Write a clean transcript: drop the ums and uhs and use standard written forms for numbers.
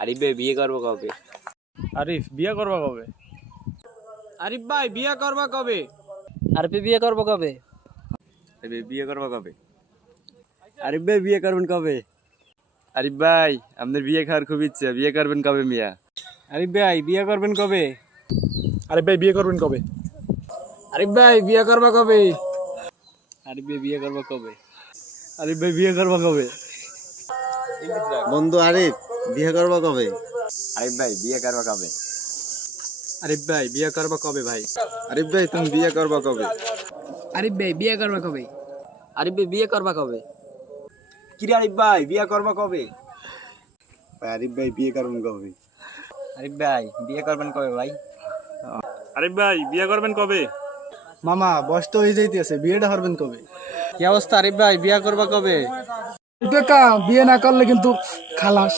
আরিফ ভাই বিয়ে করবো কবে? আরিফ বিয়ে করবা কবে? আরিফ ভাই বিয়ে করবো কবে? আরিফ বিয়ে করবো কবে? আরিফ বিয়ে করবো কবে? আরিফ ভাই বিয়ে করবেন কবে? আরিফ ভাই আপনার বিয়ে খাওয়ার খুব ইচ্ছে, বিয়ে করবেন কবে মিয়া? আরিফ ভাই বিয়ে করবেন কবে? আরিফ ভাই বিয়ে করবেন কবে? আরিফ ভাই বিয়ে করবো কবে? আরিফ ভাই বিয়ে করবো কবে? আরিফ ভাই বিয়ে করবো কবে? বন্ধু আরিফ বিয়ে করবো কবে? আরিফ ভাই বিয়ে করবো কবে? আরিফ ভাই বিয়ে করবো কবে ভাই? আরিফ ভাই তুমি বিয়ে করবো কবে? আরিফ ভাই বিয়ে করবো কবে? আরিফ ভাই বিয়ে করবা কবে? কিরে আরিফ ভাই বিয়ে করবা কবে? আরিফ ভাই বিয়ে করবেন কবে? আরিফ ভাই বিয়ে করবেন কবে ভাই? আরিফ ভাই বিয়ে করবেন কবে? মামা বয়স তো হয়ে যাইতেছে, বিয়েটা করবেন কবে? কি অবস্থা আরিফ ভাই বিয়ে করবা কবে? বিয়ে না করলে কিন্তু খালাস।